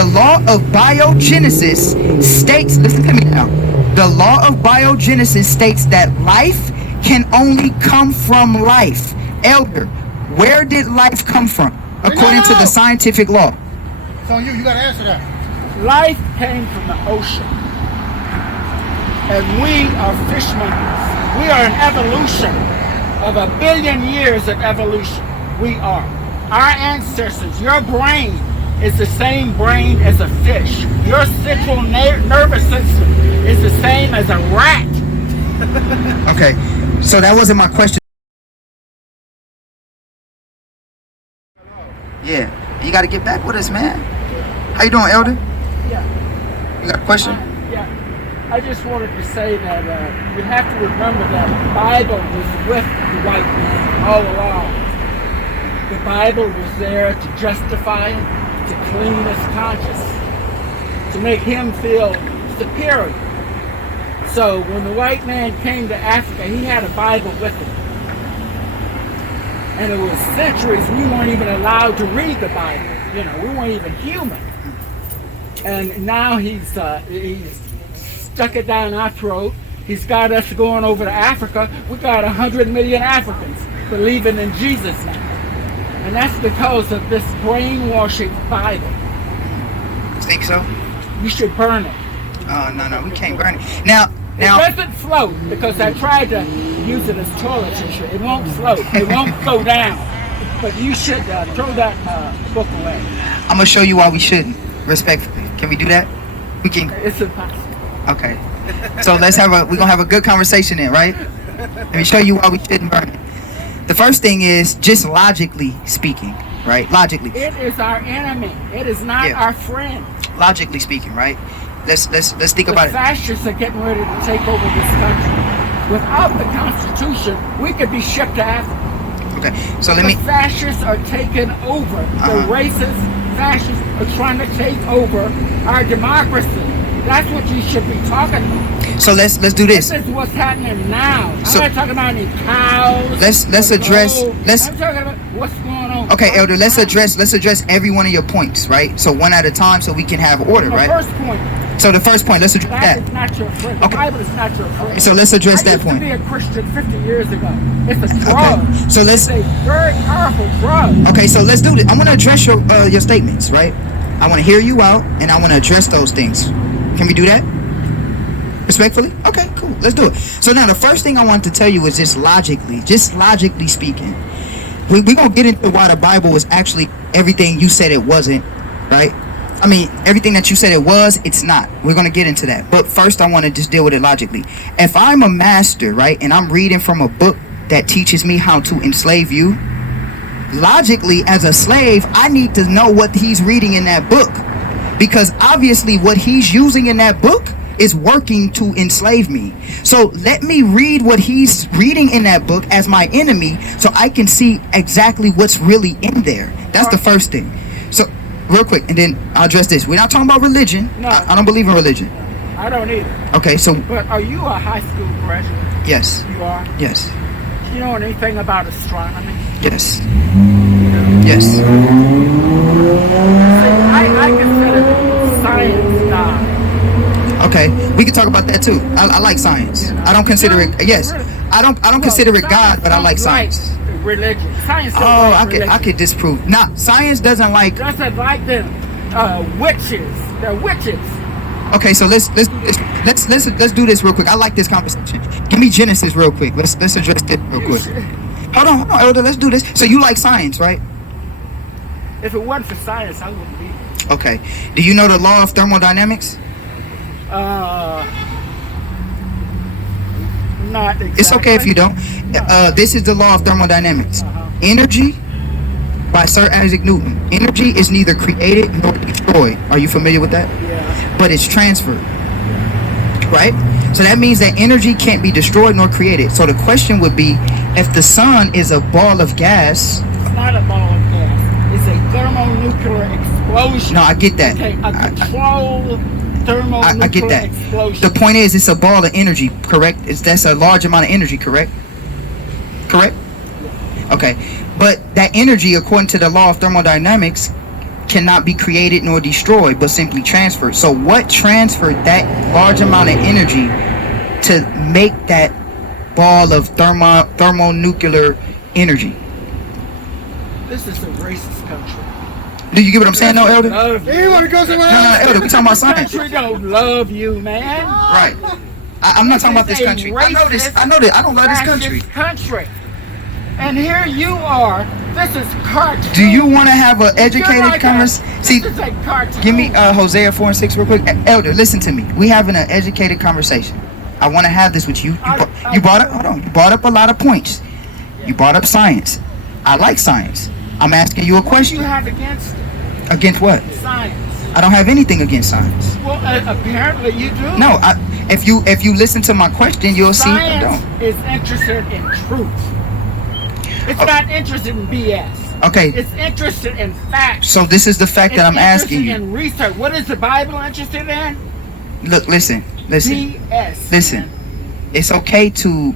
The law of biogenesis states, listen to me now. The law of biogenesis states that life can only come from life. Elder, where did life come from according to the scientific law? So you got to answer that. Life came from the ocean. And we are fish monkeys. We are an evolution of 1 billion years of evolution. We are. Our ancestors, your brain is the same brain as a fish. Your central nervous system is the same as a rat. Okay, so that wasn't my question. Yeah, you got to get back with us, man. How you doing, Elder? Yeah. You got a question? Yeah. I just wanted to say that you have to remember that the Bible was with the white man all along. The Bible was there to justify him, to clean his conscience, to make him feel superior. So when the white man came to Africa, he had a Bible with him. And it was centuries we weren't even allowed to read the Bible. You know, we weren't even human. And now he's stuck it down our throat. He's got us going over to Africa. We got 100 million Africans believing in Jesus now. And that's because of this brainwashing Bible. Think so? You should burn it. Oh, no, we can't burn it. Now, it doesn't float because I tried to use it as toilet tissue. It won't float. It won't go down. But you should throw that book away. I'm gonna show you why we shouldn't. Respectfully, can we do that? We can. It's impossible. Okay. So we're gonna have a good conversation then, right? Let me show you why we shouldn't burn it. The first thing is just logically speaking, right? Logically. It is our enemy. It is not our friend. Logically speaking, right? Let's think about it. The fascists are getting ready to take over this country. Without the Constitution, we could be shipped to Africa. Okay, so the fascists are taking over. The racist fascists are trying to take over our democracy. That's what you should be talking about. So let's do this. This is what's happening now. I'm not talking about any cows. Let's address. I'm talking about what's going on. Okay, Elder. Let's address every one of your points, right? So one at a time, so we can have order, right? The first point. So the first point, let's address that. That is not your friend. The Bible is not your friend. So let's address that point. I used to be a Christian 50 years ago. It's a drug. Okay. So it's a very powerful drug. Okay, so let's do this. I'm gonna address your statements, right? I want to hear you out, and I want to address those things. Can we do that? Respectfully? Okay, cool. Let's do it. So now the first thing I want to tell you is just logically speaking. We're going to get into why the Bible was actually everything you said it wasn't, right? I mean, everything that you said it was, it's not. We're going to get into that. But first, I want to just deal with it logically. If I'm a master, right, and I'm reading from a book that teaches me how to enslave you, logically, as a slave, I need to know what he's reading in that book. Because obviously what he's using in that book is working to enslave me. So let me read what he's reading in that book as my enemy so I can see exactly what's really in there. That's the first thing. So real quick, and then I'll address this. We're not talking about religion. No. I don't believe in religion. I don't either. Okay, so... But are you a high school graduate? Yes. You are? Yes. Do you know anything about astronomy? Yes. Yes. See, I consider science God. Okay, we can talk about that too. I like science. I don't consider it. Yes, I don't consider it God, but I like science. Religion. Science. I could disprove. Nah, science doesn't like. Doesn't like the witches. They're witches. Okay, so let's do this real quick. I like this conversation. Give me Genesis real quick. Let's address this real quick. Hold on, Elder. Let's do this. So you like science, right? If it wasn't for science, I wouldn't be here. Okay. Do you know the law of thermodynamics? Not exactly. It's okay if you don't. This is the law of thermodynamics. Energy, by Sir Isaac Newton. Energy is neither created nor destroyed. Are you familiar with that? Yeah. But it's transferred. Right? So that means that energy can't be destroyed nor created. So the question would be, if the sun is a ball of gas... It's not a ball of gas. It's a thermonuclear explosion. No, I get that. Okay, a controlled thermonuclear I get that. explosion. The point is, it's a ball of energy, correct? That's a large amount of energy, correct? Correct? Okay. But that energy, according to the law of thermodynamics, cannot be created nor destroyed, but simply transferred. So what transferred that large amount of energy to make that ball of thermonuclear energy? This is a racist country. Do you get what I'm saying, though, Elder? He want to go somewhere No, else. Elder, we talking about This science. country don't love you, man. Right. I'm not talking about this country. I know this. I know that. I don't love this country. Country. And here you are. This is cartoon. Do you want to have an educated like conversation? See, This is a cartoon. give me Hosea 4:6 real quick. Elder, listen to me. We having an educated conversation. I want to have this with you. You brought up. Hold on. You brought up a lot of points. You brought up science. I like science. I'm asking you a What do you question. have against Against what? science? I don't have anything against science. Well, apparently you do. No. If you listen to my question, you'll see. I Science don't. is interested in truth. It's not interested in BS. Okay. It's interested in facts. So this is the fact that I'm asking It's interested you. in research. What is the Bible interested in? Look, listen. BS. Listen. man. It's okay to,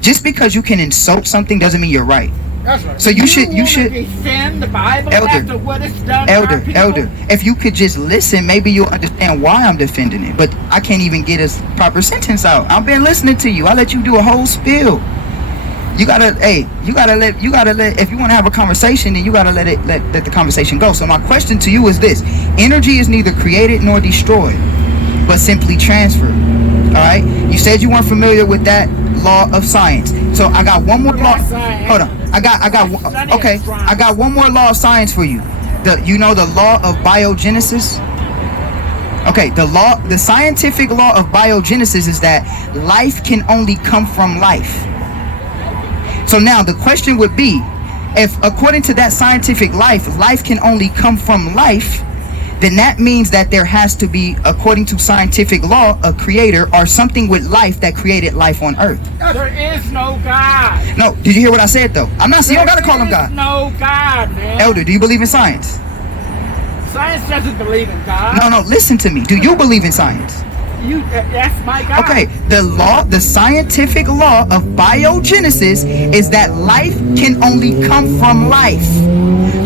just because you can insult something doesn't mean you're right. That's right. So you should wanna defend the Bible Elder, after what it's done to our people? Elder, if you could just listen, maybe you'll understand why I'm defending it. But I can't even get a proper sentence out. I've been listening to you. I let you do a whole spiel. You gotta let, if you want to have a conversation, then you gotta let the conversation go. So my question to you is this: energy is neither created nor destroyed, but simply transferred. All right. You said you weren't familiar with that law of science. So I got one more law. Hold on. I got one more law of science for you. You know the law of biogenesis? Okay, the scientific law of biogenesis is that life can only come from life. So now the question would be, if according to that scientific life can only come from life, then that means that there has to be, according to scientific law, a creator or something with life that created life on earth. There is no God. No, did you hear what I said though? I'm not saying you don't gotta call him God. No God, man. Elder, do you believe in science? Science doesn't believe in God. No, listen to me. Do you believe in science? That's my God. Okay, the scientific law of biogenesis is that life can only come from life.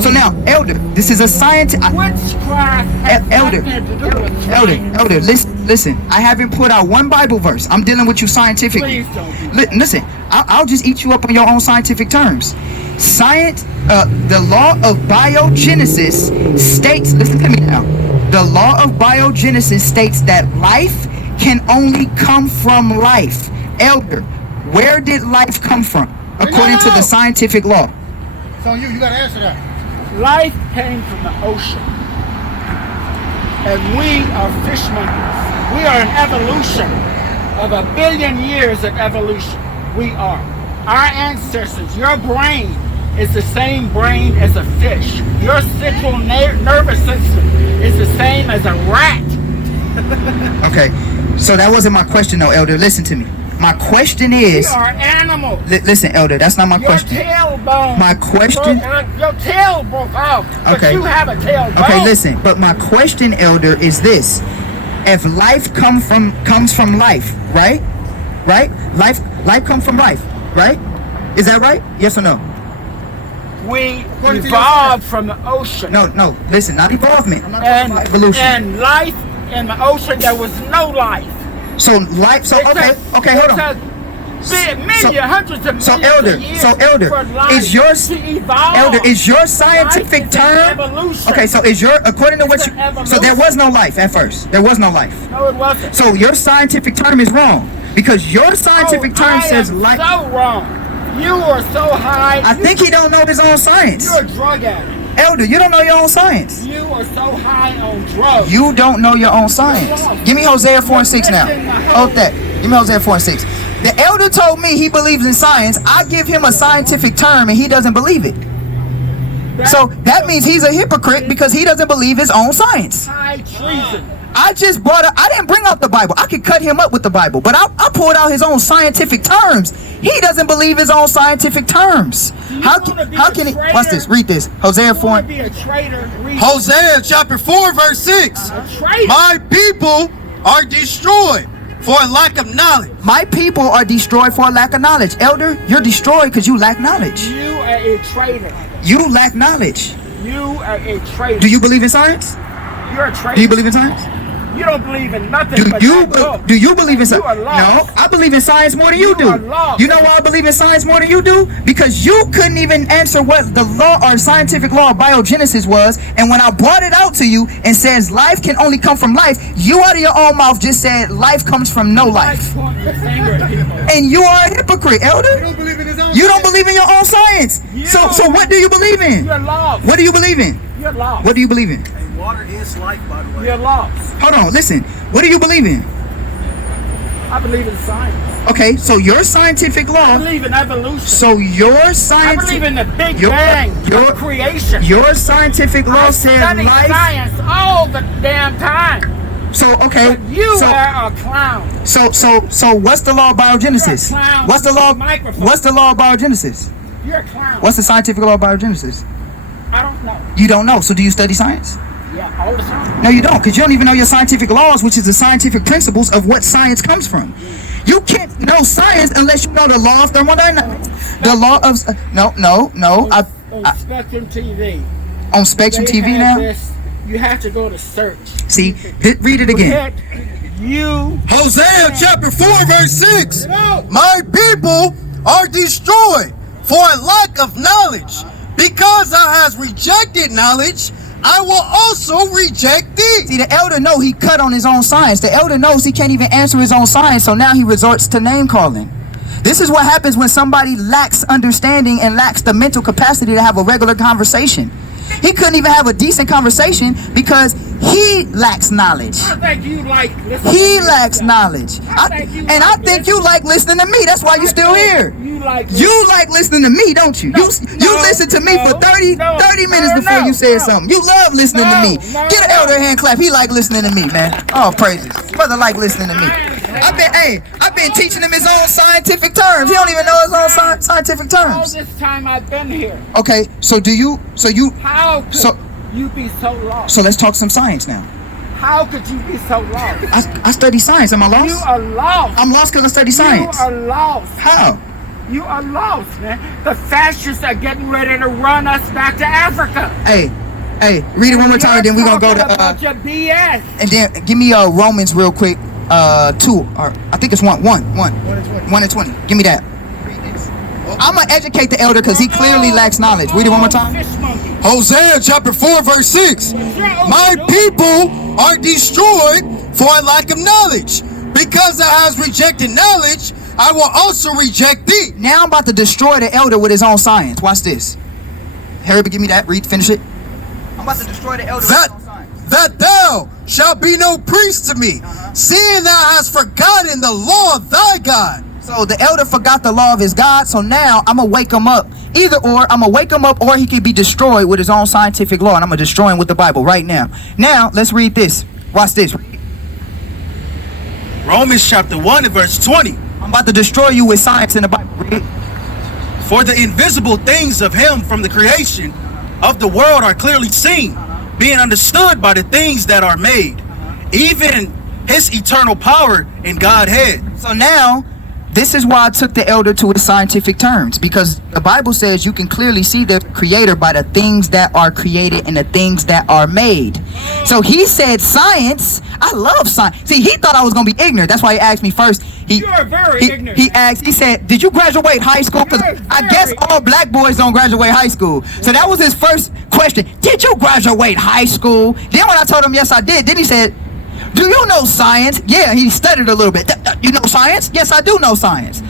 So now, Elder, this is a science. Witchcraft has Elder, nothing to do with science. Elder, listen. I haven't put out one Bible verse. I'm dealing with you scientifically. Please don't do Listen, I'll just eat you up on your own scientific terms. Science, the law of biogenesis states. Listen to me now. The law of biogenesis states that life can only come from life. Elder, where did life come from according to the scientific law? So you got to answer that. Life came from the ocean. And we are fish monkeys. We are an evolution of 1 billion years of evolution. We are. Our ancestors, your brain is the same brain as a fish. Your central nervous system is the same as a rat. Okay, so that wasn't my question though, Elder. Listen to me. My question is... We are animals. Listen, Elder, that's not my question. Your tailbone. My question... Your tail broke off. But Okay. you have a tailbone. Okay, listen, but my question, Elder, is this. If life comes from life, right? Right? Life comes from life, right? Is that right? Yes or no? We According to evolved from the ocean. No, listen, not evolvement. And, Evolution. and life in the ocean, there was no life. So life, so okay, hold on. Hundreds of millions So Elder, of years for life is your to evolve. Elder, is your scientific Life is an term? evolution. Okay, so is your, according to what It's you, an so there evolution. was no life at first. There was no life. No, it wasn't. So your scientific term is wrong because your scientific term says life. So wrong. You are so high. I think he don't know his own science. You're a drug addict. Elder, you don't know your own science. You are so high on drugs. You don't know your own science. Give me Hosea 4:6 now. Hold that. Give me Hosea 4:6. The elder told me he believes in science. I give him a scientific term and he doesn't believe it. So that means he's a hypocrite because he doesn't believe his own science. High treason. I didn't bring out the Bible. I could cut him up with the Bible, but I pulled out his own scientific terms. He doesn't believe his own scientific terms. How can he? Watch this. Read this. Hosea 4. Be a traitor. Hosea chapter 4 verse 6. A traitor. My people are destroyed for a lack of knowledge. My people are destroyed for a lack of knowledge. Elder, you're destroyed because you lack knowledge. You are a traitor. You lack knowledge. You are a traitor. Do you believe in science? You're a traitor. Do you believe in science? You don't believe in nothing but that book. Do you believe in science? You are lost. No, I believe in science more than you You do. are lost. You know why I believe in science more than you do? Because you couldn't even answer what the law or scientific law of biogenesis was, and when I brought it out to you and says life can only come from life, you out of your own mouth just said life comes from no life. And you are a hypocrite, elder. You don't believe in his own You don't science. believe in your own science. So what do you believe in? You're lost. What do you believe in? You're lost. What do you believe in? Water is life, by the way. You're lost. Hold on, listen. What do you believe in? I believe in science. Okay, so your scientific I law. believe in evolution. So your I science. believe in the Big your- Bang your- of creation. Your scientific law I said study life. science all the damn time. So okay. But you so, are a clown. so what's the law of biogenesis? You're a clown What's the law? with a microphone. What's the law of biogenesis? You're a clown. What's the scientific law of biogenesis? I don't know. You don't know. So do you study science? Yeah, all the time. No, you don't, because you don't even know your scientific laws, which is the scientific principles of what science comes from. You can't know science unless you know the law of thermodynamics. The law of no. On Spectrum TV. On Spectrum They TV have now. this- you have to go to search. See, read it again. You. Hosea chapter 4 verse 6. Get out. My people are destroyed for a lack of knowledge. Because thou hast rejected knowledge, I will also reject thee. See, the elder know he cut on his own science. The elder knows he can't even answer his own science, so now he resorts to name calling. This is what happens when somebody lacks understanding and lacks the mental capacity to have a regular conversation. He couldn't even have a decent conversation because he lacks knowledge. I think you like listening He to lacks yourself. knowledge. I think you And I like think you like listening to me. That's why you're still here. You like You like listening to me, don't you? You listen to me for 30 minutes before you said something. You love listening to me. Get an elder hand clap. He like listening to me, man. Oh, praises. Brother like listening to me. I've been teaching him his own scientific terms. He don't even know his own scientific all terms. this time I've been here. Okay, so How could So- you be so lost? so let's talk some science now. How could you be so lost? I study science. Am I You lost? are lost. I'm lost because I study science. You are lost. How? You are lost, man. The fascists are getting ready to run us back to Africa. Hey, read it one more time, then we're gonna go You're talking a to bunch of BS. and then give me Romans real quick. 2 or I think it's 1 and 20. Give me that. I'm gonna educate the elder because he clearly lacks knowledge. Read it one more time. Fish monkey. Hosea chapter 4 verse 6. My people are destroyed for a lack of knowledge. Because thou hast rejected knowledge, I will also reject thee. Now I'm about to destroy the elder with his own science. Watch this. Harry, give me that. Read, finish it. I'm about to destroy the elder with his own science. That thou shalt be no priest to me, seeing thou hast forgotten the law of thy God. So the elder forgot the law of his God, so now I'm gonna wake him up. Either or, I'm gonna wake him up, or he can be destroyed with his own scientific law, and I'm gonna destroy him with the Bible right now. Now, let's read this. Watch this. Romans chapter 1 and verse 20. I'm about to destroy you with science in the Bible. Read. For the invisible things of him from the creation of the world are clearly seen, being understood by the things that are made, even his eternal power and Godhead. So now, this is why I took the elder to his scientific terms, because the Bible says you can clearly see the creator by the things that are created and the things that are made. So he said science. I love science. See, he thought I was going to be ignorant. That's why he asked me first. You are very ignorant. He asked, he said, did you graduate high school? Because You're I very guess all black boys don't graduate high school. So that was his first question. Did you graduate high school? Then when I told him, yes, I did. Then he said, do you know science? Yeah, he stuttered a little bit. You know science? Yes, I do know science.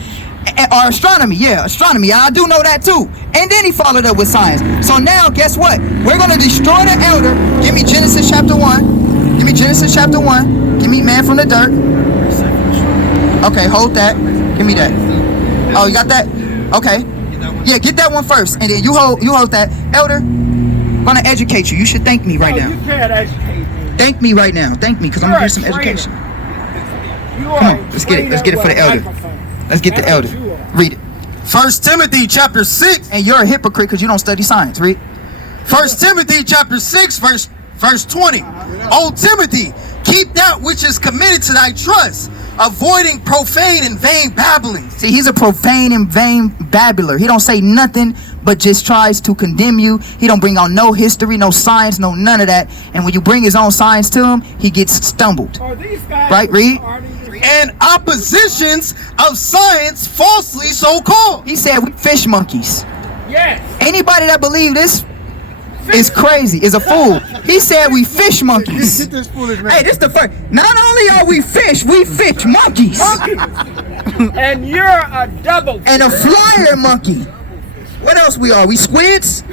Or astronomy? Yeah, astronomy. I do know that too. And then he followed up with science. So now, guess what? We're going to destroy the elder. Give me Genesis chapter 1. Give me Genesis chapter 1. Give me man from the dirt. Okay, hold that. Give me that. Oh, you got that? Okay. Yeah, get that one first. And then you hold that. Elder, I'm going to educate you. You should thank me right No, now. you can't educate me. Thank me right now. Thank me, because I'm You're going to a get some traitor. education. You are Come on, a let's get it. Let's get it for the traitor elder. with a microphone. Let's get the That's elder. what you are. Read it. 1 Timothy chapter 6. And you're a hypocrite because you don't study science. Read. 1 Timothy chapter 6 verse 20. O Timothy, keep that which is committed to thy trust, avoiding profane and vain babblings. See, he's a profane and vain babbler. He don't say nothing but just tries to condemn you. He don't bring out no history, no science, no none of that. And when you bring his own science to him, he gets stumbled. Are these guys Right, read. And oppositions of science falsely so called. He said we fish monkeys. Yes. Anybody that believe this is crazy, is a fool. He said we fish monkeys. Get this foolish man. Hey, this the first. Not only are we fish monkeys. And you're a double. And a flyer monkey. What else we are? We squids?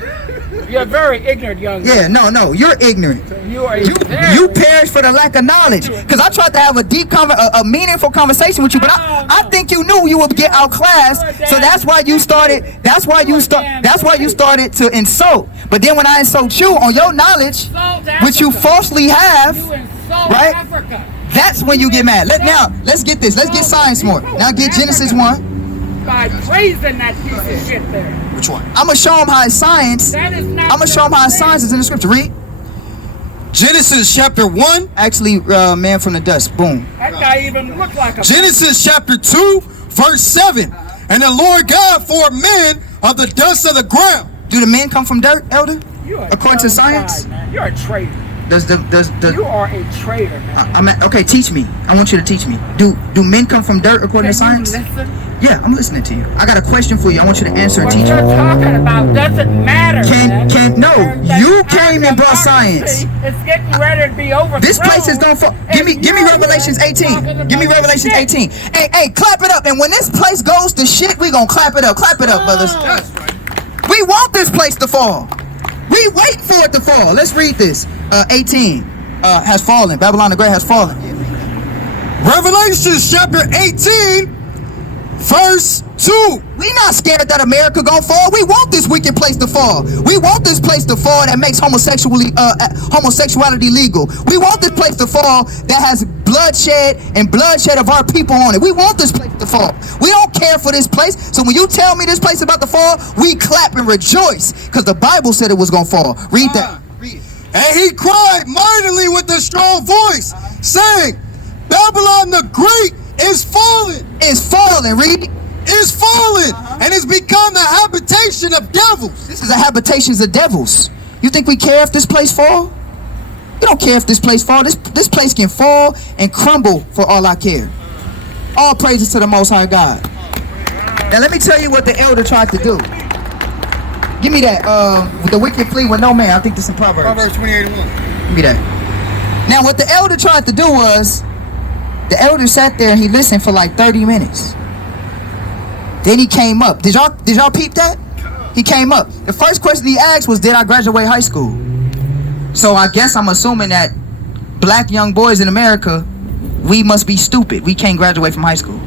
You're very ignorant, young man. Yeah, no, you're ignorant. You are You perish for the lack of knowledge. Because I tried to have a deep, a meaningful conversation with you, but I think you knew you would get outclassed. So that's why you started. That's why you started to insult. But then when I insult you on your knowledge, which you falsely have, You insult right? Africa. That's when you get mad. Let's get this. Let's get science more. Now get Genesis 1. By praising that piece of shit there. Which one? I'm gonna show him how science. That is not. I'm gonna show him how science is in the scripture. Read. Genesis chapter 1. Actually, man from the dust. Boom. That guy even looked like a. Genesis chapter 2, verse 7. And the Lord God formed man of the dust of the ground. Do the men come from dirt, elder? You are According to science? guy, man. You're a traitor. Does the You are a traitor, man. okay, teach me. I want you to teach me. Do men come from dirt according to Can you science? listen? Yeah, I'm listening to you. I got a question for you. I want you to answer and What teach you're me. talking about doesn't matter, man. No, That you came and brought science. democracy is getting ready to be overthrown. This place is gonna fall. Give me Revelations 18. Give me Revelations 18. Hey, clap it up. And when this place goes to shit, we gonna clap it up. Clap it up, brothers. That's right. We want this place to fall. We wait for it to fall. Let's read this. 18 has fallen. Babylon the Great has fallen. Revelation chapter 18, verse 2. We not scared that America gonna fall. We want this wicked place to fall. We want this place to fall that makes homosexuality legal. We want this place to fall that has bloodshed and bloodshed of our people on it. We want this place to fall. We don't care for this place. So when you tell me this place is about to fall, we clap and rejoice because the Bible said it was gonna fall. Read that. And he cried mightily with a strong voice, saying, Babylon the Great is fallen. It's falling. Read. Is fallen and has become the habitation of devils. This is the habitations of devils. You think we care if this place fall? We don't care if this place fall. This place can fall and crumble for all I care. All praises to the Most High God. Now let me tell you what the elder tried to do. Give me that. The wicked flee with no man. I think this is in Proverbs. Proverbs 28:1. Give me that. Now what the elder tried to do was, the elder sat there and he listened for like 30 minutes. Then he came up. Did y'all peep that? He came up. The first question he asked was, did I graduate high school? So I guess I'm assuming that black young boys in America, we must be stupid. We can't graduate from high school.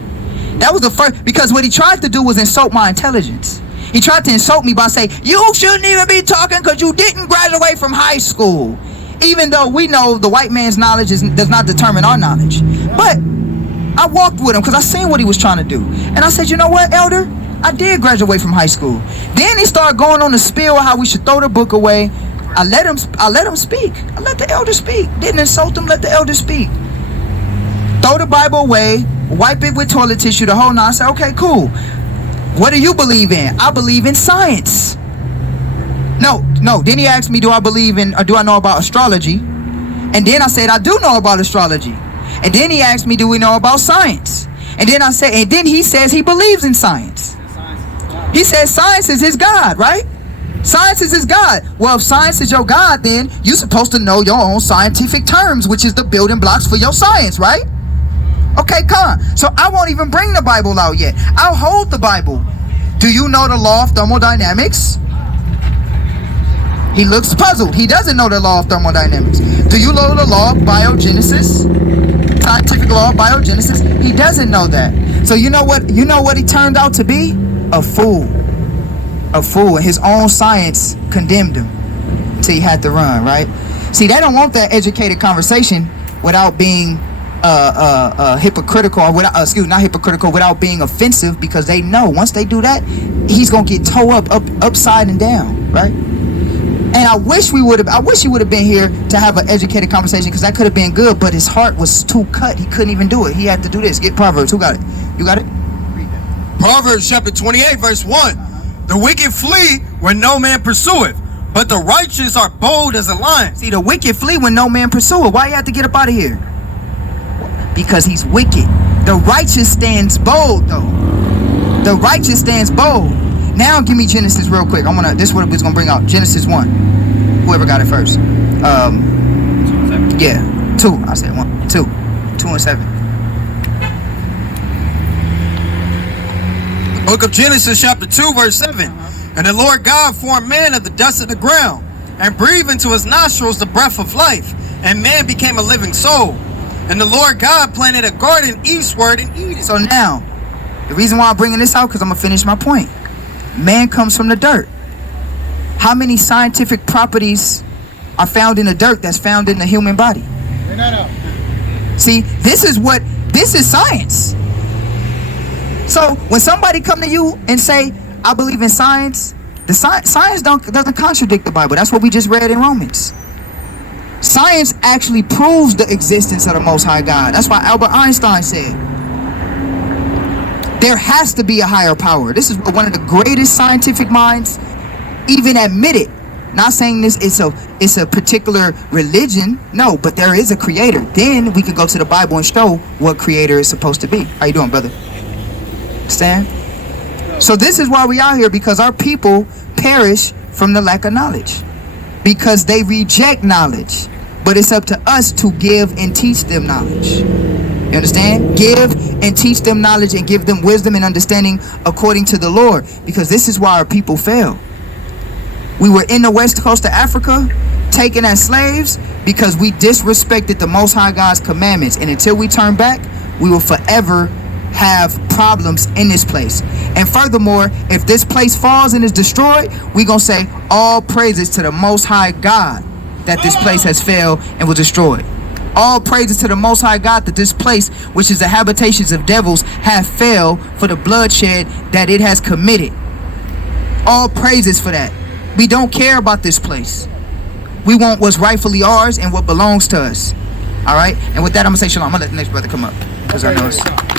That was the first, because what he tried to do was insult my intelligence. He tried to insult me by saying, you shouldn't even be talking because you didn't graduate from high school. Even though we know the white man's knowledge does not determine our knowledge. But I walked with him because I seen what he was trying to do. And I said, you know what, elder? I did graduate from high school. Then he started going on the spiel how we should throw the book away. I let him speak. I let the elder speak. Didn't insult him, let the elder speak. Throw the Bible away, wipe it with toilet tissue, the whole nine. I said, okay, cool. What do you believe in? I believe in science. No. Then he asked me, do I know about astrology? And then I said, I do know about astrology. And then he asked me, do we know about science? And then he says he believes in science. He says science is his God, right? Science is his God. Well, if science is your God, then you're supposed to know your own scientific terms, which is the building blocks for your science, right? Okay, come on. So I won't even bring the Bible out yet. I'll hold the Bible. Do you know the law of thermodynamics? He looks puzzled. He doesn't know the law of thermodynamics. Do you know the law of biogenesis? Scientific law of biogenesis? He doesn't know that. So you know what he turned out to be? A fool. A fool. And his own science condemned him until he had to run, right? See, they don't want that educated conversation without being hypocritical, or without being offensive, because they know once they do that, he's gonna get upside and down, right? And I wish he would have been here to have an educated conversation, because that could have been good, but his heart was too cut. He couldn't even do it. He had to do this. Get Proverbs. Who got it? You got it? Proverbs chapter 28 verse 1. The wicked flee where no man pursueth, but the righteous are bold as a lion. See, the wicked flee when no man pursue it. Why you have to get up out of here? Because he's wicked. The righteous stands bold, though. The righteous stands bold. Now give me Genesis real quick. This is what we're gonna bring out. Genesis 1. Whoever got it first. Yeah, 2. I said 1, 2, 2 and 7. The book of Genesis chapter 2 verse 7. And the Lord God formed man of the dust of the ground, and breathed into his nostrils the breath of life, and man became a living soul. And the Lord God planted a garden eastward in Eden. So now, the reason why I'm bringing this out, because I'm gonna finish my point. Man comes from the dirt. How many scientific properties are found in the dirt that's found in the human body? See, this is science. So when somebody come to you and say, I believe in science, the science doesn't contradict the Bible. That's what we just read in Romans. Science actually proves the existence of the Most High God. That's why Albert Einstein said, there has to be a higher power. This is what one of the greatest scientific minds even admitted. Not saying this it's a particular religion, no, but there is a creator. Then we could go to the Bible and show what creator is supposed to be. How you doing, brother? Stan? So this is why we out here, because our people perish from the lack of knowledge, because they reject knowledge. But it's up to us to give and teach them knowledge. You understand? Give and teach them knowledge and give them wisdom and understanding according to the Lord, because this is why our people fail. We were in the west coast of Africa, taken as slaves, because we disrespected the Most High God's commandments. And until we turn back, we will forever have problems in this place. And furthermore, if this place falls and is destroyed, we gonna say all praises to the Most High God that this place has failed and was destroyed. All praises to the Most High God that this place, which is the habitations of devils, have failed for the bloodshed that it has committed. All praises for that. We don't care about this place. We want what's rightfully ours and what belongs to us. All right? And with that, I'm going to say shalom. I'm going to let the next brother come up, because I know it's...